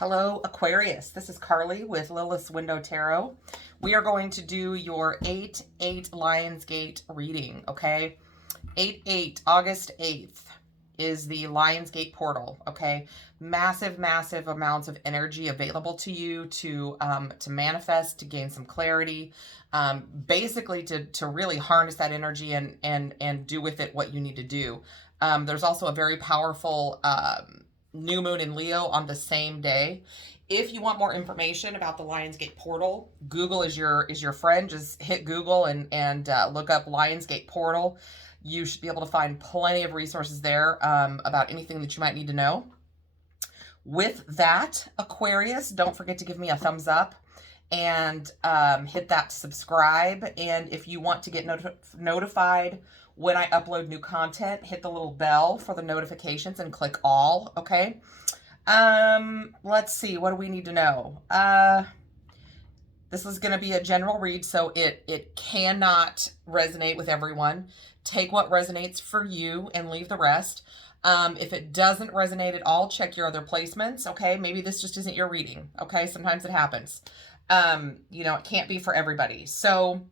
Hello, Aquarius. This is Carly with Lilith's Window Tarot. We are going to do your 8/8 Lionsgate reading, okay? 8/8, August 8th is the Lionsgate portal, okay? Massive, massive amounts of energy available to you to manifest, to gain some clarity, basically to really harness that energy and do with it what you need to do. There's also a very powerful new moon in Leo on the same day. If you want more information about the Lionsgate portal, Google is your friend. Just hit Google and look up Lionsgate portal. You should be able to find plenty of resources there about anything that you might need to know. With that, Aquarius, don't forget to give me a thumbs up and hit that subscribe. And if you want to get notified when I upload new content, hit the little bell for the notifications and click all, okay? Let's see, what do we need to know? This is going to be a general read, so it cannot resonate with everyone. Take what resonates for you and leave the rest. If it doesn't resonate at all, check your other placements, okay? Maybe this just isn't your reading, okay? Sometimes it happens. It can't be for everybody. So,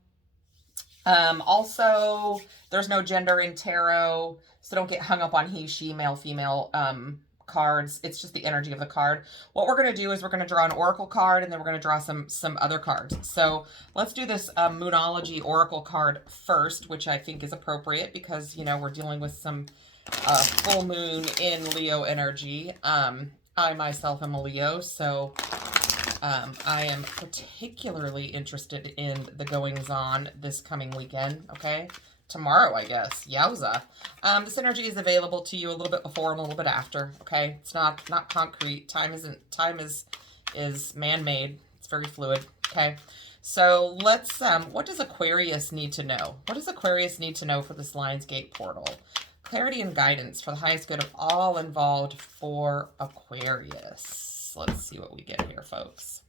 also, there's no gender in tarot, so don't get hung up on he, she, male, female, cards. It's just the energy of the card. What we're going to do is we're going to draw an oracle card, and then we're going to draw some other cards. So let's do this Monology Oracle card first, which I think is appropriate because, we're dealing with some full moon in Leo energy. I myself am a Leo, so I am particularly interested in the goings-on this coming weekend, okay? Tomorrow, I guess. Yowza. This energy is available to you a little bit before and a little bit after, okay? It's not concrete. Time is man-made. It's very fluid, okay? So let's, what does Aquarius need to know? What does Aquarius need to know for this Lionsgate portal? Clarity and guidance for the highest good of all involved for Aquarius. Let's see what we get here, folks.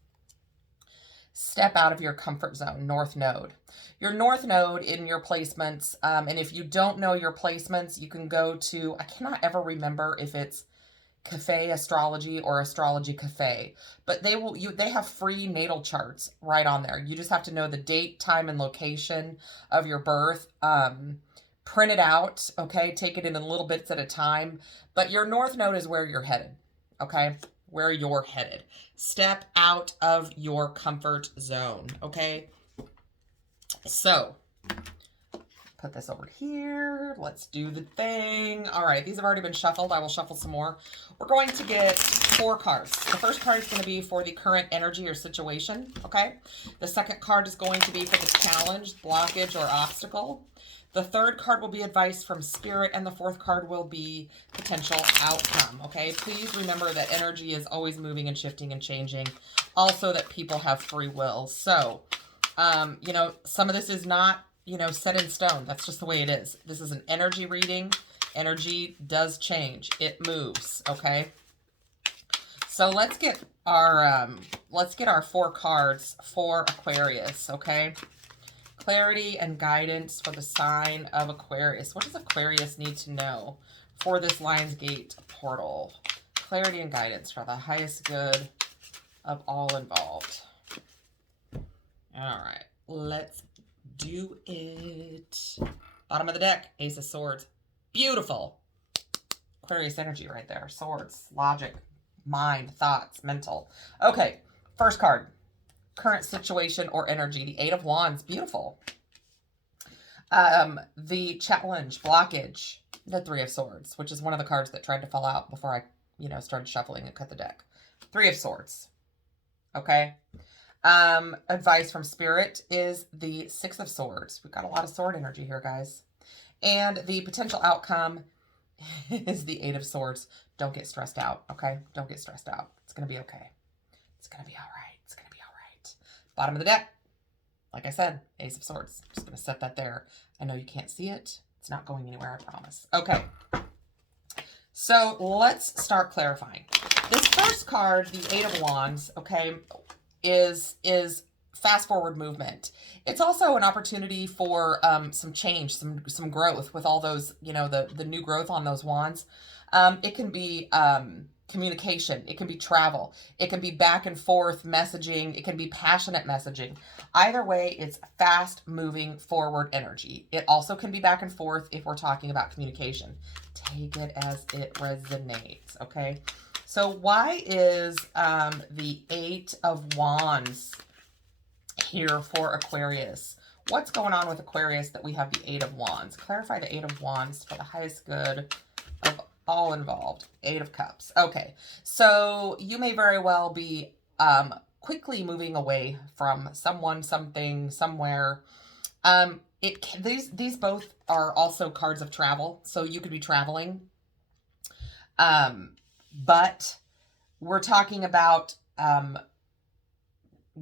Step out of your comfort zone, North Node. Your North Node in your placements, and if you don't know your placements, you can go to, I cannot ever remember if it's Cafe Astrology or Astrology Cafe, but they have free natal charts right on there. You just have to know the date, time, and location of your birth. Print it out, okay? Take it in little bits at a time, but your North Node is where you're headed, okay? Where you're headed. Step out of your comfort zone, okay? So, put this over here. Let's do the thing. All right, these have already been shuffled. I will shuffle some more. We're going to get 4 cards. The first card is going to be for the current energy or situation, okay? The second card is going to be for the challenge, blockage, or obstacle. The third card will be advice from spirit, and the fourth card will be potential outcome, okay? Please remember that energy is always moving and shifting and changing. Also that people have free will. So, some of this is not, set in stone. That's just the way it is. This is an energy reading. Energy does change. It moves, okay? So let's get our 4 cards for Aquarius, okay? Clarity and guidance for the sign of Aquarius. What does Aquarius need to know for this Lionsgate portal? Clarity and guidance for the highest good of all involved. All right, let's do it. Bottom of the deck, Ace of Swords. Beautiful. Aquarius energy right there. Swords, logic, mind, thoughts, mental. Okay, first card. Current situation or energy. The 8 of Wands. Beautiful. The challenge, blockage. The 3 of Swords, which is one of the cards that tried to fall out before I, started shuffling and cut the deck. 3 of Swords. Okay. Advice from Spirit is the 6 of Swords. We've got a lot of sword energy here, guys. And the potential outcome is the 8 of Swords. Don't get stressed out, okay? Don't get stressed out. It's going to be okay. It's going to be all right. It's going to be all right. Bottom of the deck, like I said, Ace of Swords. I'm just going to set that there. I know you can't see it. It's not going anywhere, I promise. Okay. So let's start clarifying. This first card, the 8 of Wands, okay, is fast forward movement. It's also an opportunity for some change, some growth with all those, the new growth on those wands. It can be communication. It can be travel. It can be back and forth messaging. It can be passionate messaging. Either way, it's fast moving forward energy. It also can be back and forth if we're talking about communication. Take it as it resonates, okay? So why is the Eight of Wands here for Aquarius? What's going on with Aquarius that we have the Eight of Wands? Clarify the Eight of Wands for the highest good of all involved. Eight of Cups. Okay, so you may very well be quickly moving away from someone, something, somewhere. These both are also cards of travel, so you could be traveling. But we're talking about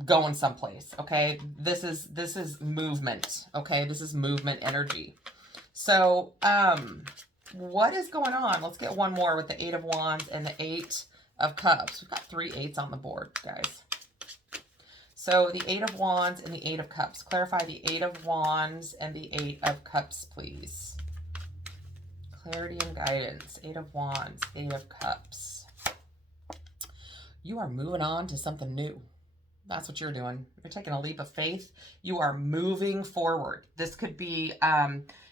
going someplace, okay? This is movement, okay? This is movement energy. So, what is going on? Let's get one more with the Eight of Wands and the Eight of Cups. We've got 3 eights on the board, guys. So, the Eight of Wands and the Eight of Cups. Clarify the Eight of Wands and the Eight of Cups, please. Clarity and guidance. Eight of Wands, Eight of Cups. You are moving on to something new. That's what you're doing. You're taking a leap of faith. You are moving forward. This could be,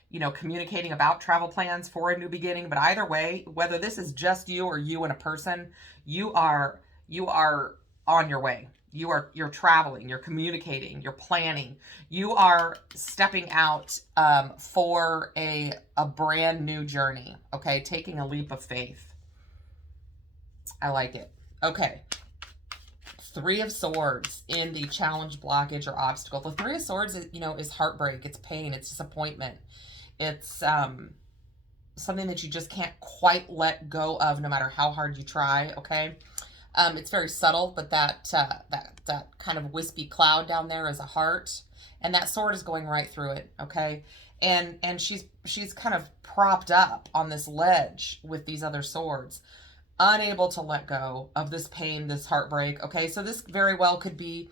you know, communicating about travel plans for a new beginning. But either way, whether this is just you or you and a person, you are on your way. You're traveling, you're communicating, you're planning. You are stepping out for a brand new journey, okay? Taking a leap of faith. I like it. Okay. Three of Swords in the challenge, blockage, or obstacle. The Three of Swords, you know, is heartbreak, it's pain, it's disappointment. It's something that you just can't quite let go of no matter how hard you try, okay? It's very subtle, but that kind of wispy cloud down there is a heart, and that sword is going right through it, okay? And she's kind of propped up on this ledge with these other swords, unable to let go of this pain, this heartbreak, okay? So this very well could be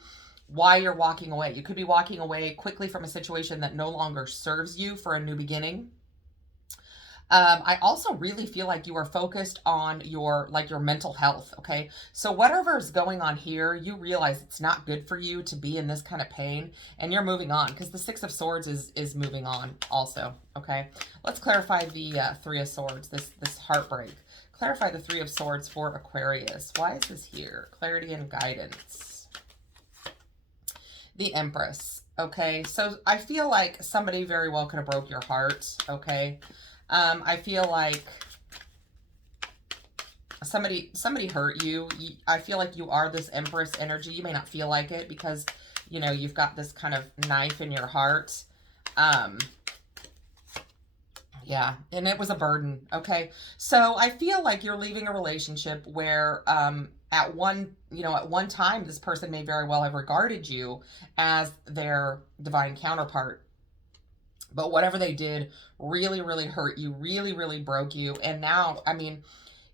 why you're walking away. You could be walking away quickly from a situation that no longer serves you for a new beginning. I also really feel like you are focused on your mental health, okay? So whatever is going on here, you realize it's not good for you to be in this kind of pain, and you're moving on, because the Six of Swords is moving on also, okay? Let's clarify the Three of Swords, this heartbreak. Clarify the Three of Swords for Aquarius. Why is this here? Clarity and guidance. The Empress, okay? So I feel like somebody very well could have broke your heart, okay? I feel like somebody hurt you. I feel like you are this Empress energy. You may not feel like it because, you know, you've got this kind of knife in your heart. Yeah, and it was a burden, okay? So I feel like you're leaving a relationship where at one time, this person may very well have regarded you as their divine counterpart. But whatever they did really, really hurt you, really, really broke you. And now, I mean,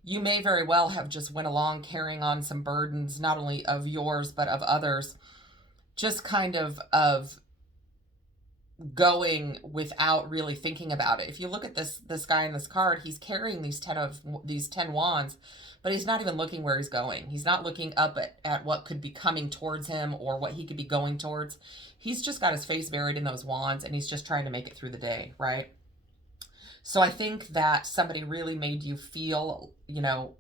you may very well have just went along carrying on some burdens, not only of yours, but of others. Just kind of going without really thinking about it. If you look at this guy in this card, he's carrying these 10 wands, but he's not even looking where he's going. He's not looking up at what could be coming towards him or what he could be going towards. He's just got his face buried in those wands, and he's just trying to make it through the day, right? So I think that somebody really made you feel, you know,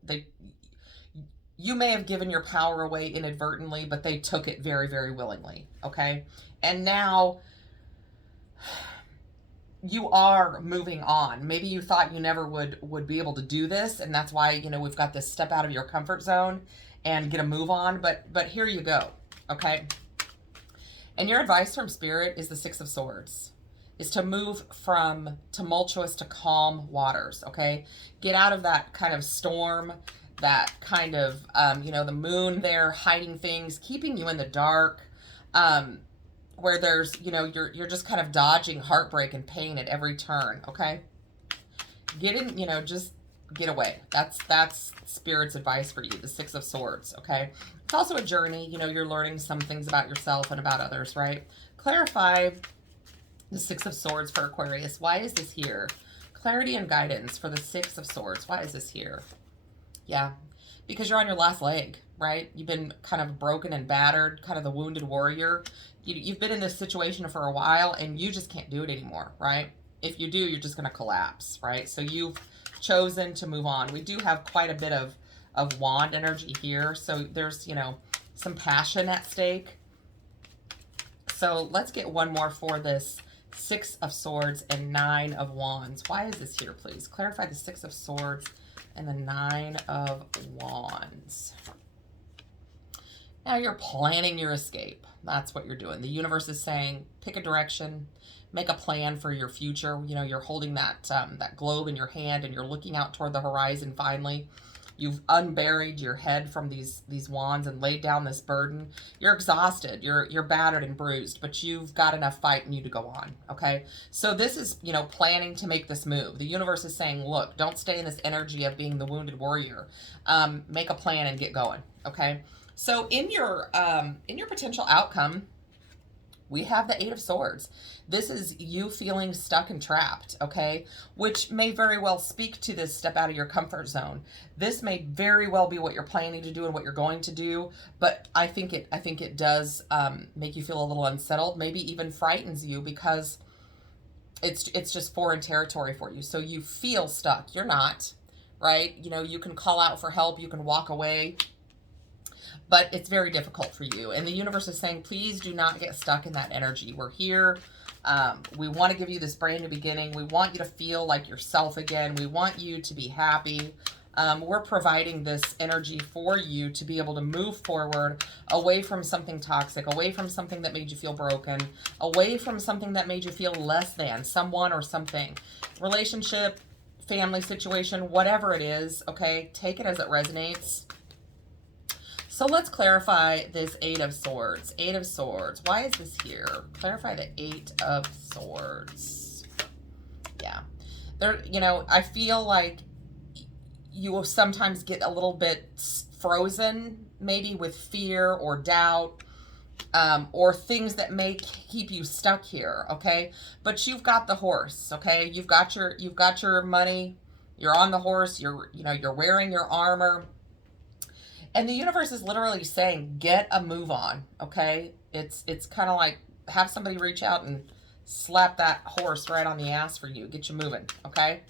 you may have given your power away inadvertently, but they took it very, very willingly, okay? And now you are moving on. Maybe you thought you never would be able to do this, and that's why, you know, we've got this step out of your comfort zone and get a move on, but here you go, okay? And your advice from Spirit is the Six of Swords, is to move from tumultuous to calm waters, okay? Get out of that kind of storm, that kind of, you know, the moon there hiding things, keeping you in the dark, where there's, you know, you're just kind of dodging heartbreak and pain at every turn, okay? Get in, you know, just get away. That's Spirit's advice for you, the Six of Swords, okay? It's also a journey. You know, you're learning some things about yourself and about others, right? Clarify the Six of Swords for Aquarius. Why is this here? Clarity and guidance for the Six of Swords. Why is this here? Yeah. because you're on your last leg, right? You've been kind of broken and battered, kind of the wounded warrior. You've been in this situation for a while and you just can't do it anymore, right? If you do, you're just going to collapse, right? So you've chosen to move on. We do have quite a bit of wand energy here. So there's, you know, some passion at stake. So let's get one more for this Six of Swords and Nine of Wands. Why is this here, please? Clarify the Six of Swords and the Nine of Wands. Now you're planning your escape. That's what you're doing. The universe is saying, pick a direction, make a plan for your future. You know, you're holding that that globe in your hand and you're looking out toward the horizon finally. You've unburied your head from these wands and laid down this burden. You're exhausted. You're battered and bruised, but you've got enough fight in you to go on, okay? So this is, you know, planning to make this move. The universe is saying, look, don't stay in this energy of being the wounded warrior. Make a plan and get going, okay? So in your potential outcome, we have the Eight of Swords. This is you feeling stuck and trapped, okay? Which may very well speak to this step out of your comfort zone. This may very well be what you're planning to do and what you're going to do, but I think it does make you feel a little unsettled, maybe even frightens you because it's just foreign territory for you. So you feel stuck. You're not, right? You know, you can call out for help, you can walk away, but it's very difficult for you. And the universe is saying, please do not get stuck in that energy. We're here. We want to give you this brand new beginning. We want you to feel like yourself again. We want you to be happy. We're providing this energy for you to be able to move forward away from something toxic, away from something that made you feel broken, away from something that made you feel less than someone or something. Relationship, family situation, whatever it is, okay? Take it as it resonates. So let's clarify this Eight of Swords. Eight of Swords. Why is this here? Clarify the Eight of Swords. Yeah. There, you know, I feel like you will sometimes get a little bit frozen, maybe with fear or doubt, or things that may keep you stuck here, okay? But you've got the horse, okay? You've got your money. You're on the horse. You're wearing your armor. And the universe is literally saying, get a move on, okay? It's kind of like have somebody reach out and slap that horse right on the ass for you. Get you moving, okay?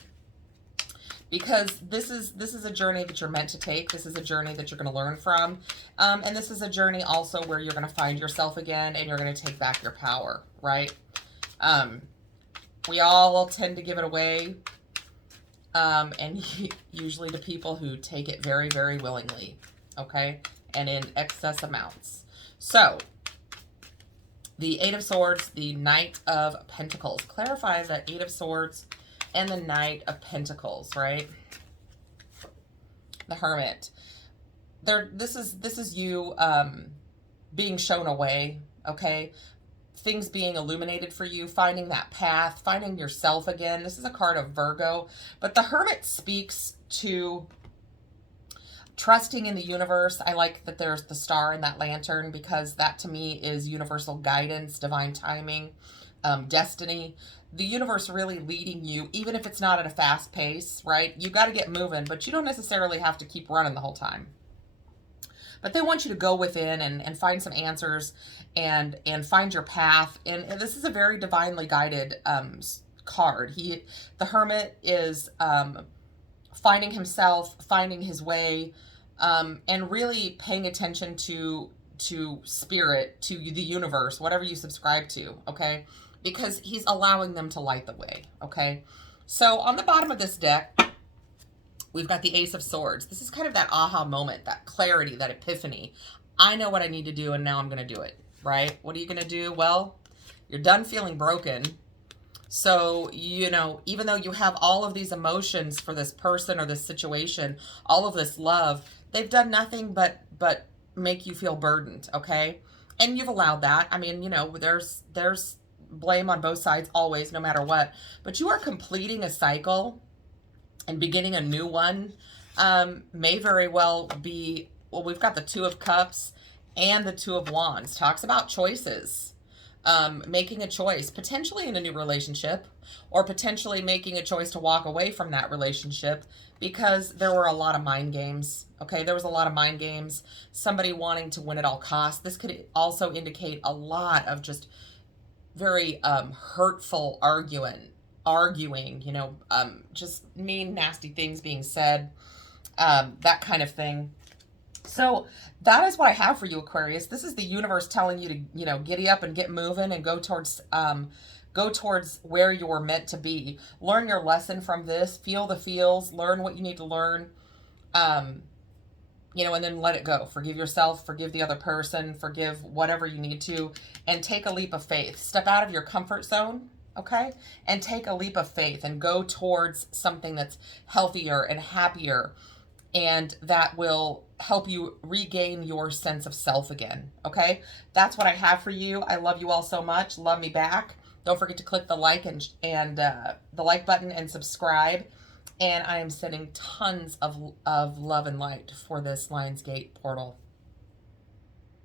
Because this is a journey that you're meant to take. This is a journey that you're going to learn from. And this is a journey also where you're going to find yourself again and you're going to take back your power, right? We all tend to give it away. And usually to people who take it very, very willingly. Okay, and in excess amounts. So, the Eight of Swords, the Knight of Pentacles. Clarify the Eight of Swords and the Knight of Pentacles, right? The Hermit. This is you being shown a way, okay? Things being illuminated for you, finding that path, finding yourself again. This is a card of Virgo, but the Hermit speaks to trusting in the universe. I like that there's the star in that lantern because that to me is universal guidance, divine timing, destiny. The universe really leading you, even if it's not at a fast pace, right? You got to get moving, but you don't necessarily have to keep running the whole time. But they want you to go within and find some answers and find your path. And this is a very divinely guided card. The Hermit is finding himself, finding his way, and really paying attention to spirit, to the universe, whatever you subscribe to, okay? Because he's allowing them to light the way, okay? So on the bottom of this deck, we've got the Ace of Swords. This is kind of that aha moment, that clarity, that epiphany. I know what I need to do and now I'm going to do it, right? What are you going to do? Well, you're done feeling broken. So, you know, even though you have all of these emotions for this person or this situation, all of this love, they've done nothing but make you feel burdened, okay? And you've allowed that. I mean, you know, there's blame on both sides always, no matter what. But you are completing a cycle and beginning a new one. May very well be, well, we've got the Two of Cups and the Two of Wands. Talks about choices. making a choice, potentially in a new relationship, or potentially making a choice to walk away from that relationship because there were a lot of mind games. Okay, there was a lot of mind games, somebody wanting to win at all costs. This could also indicate a lot of just very hurtful arguing, just mean, nasty things being said, that kind of thing. So that is what I have for you, Aquarius. This is the universe telling you to, giddy up and get moving and go towards where you're meant to be. Learn your lesson from this. Feel the feels. Learn what you need to learn. And then let it go. Forgive yourself. Forgive the other person. Forgive whatever you need to, and take a leap of faith. Step out of your comfort zone. Okay, and take a leap of faith and go towards something that's healthier and happier, and that will help you regain your sense of self again. Okay, that's what I have for you. I love you all so much. Love me back. Don't forget to click the like and the like button and subscribe. And I am sending tons of love and light for this Lionsgate portal.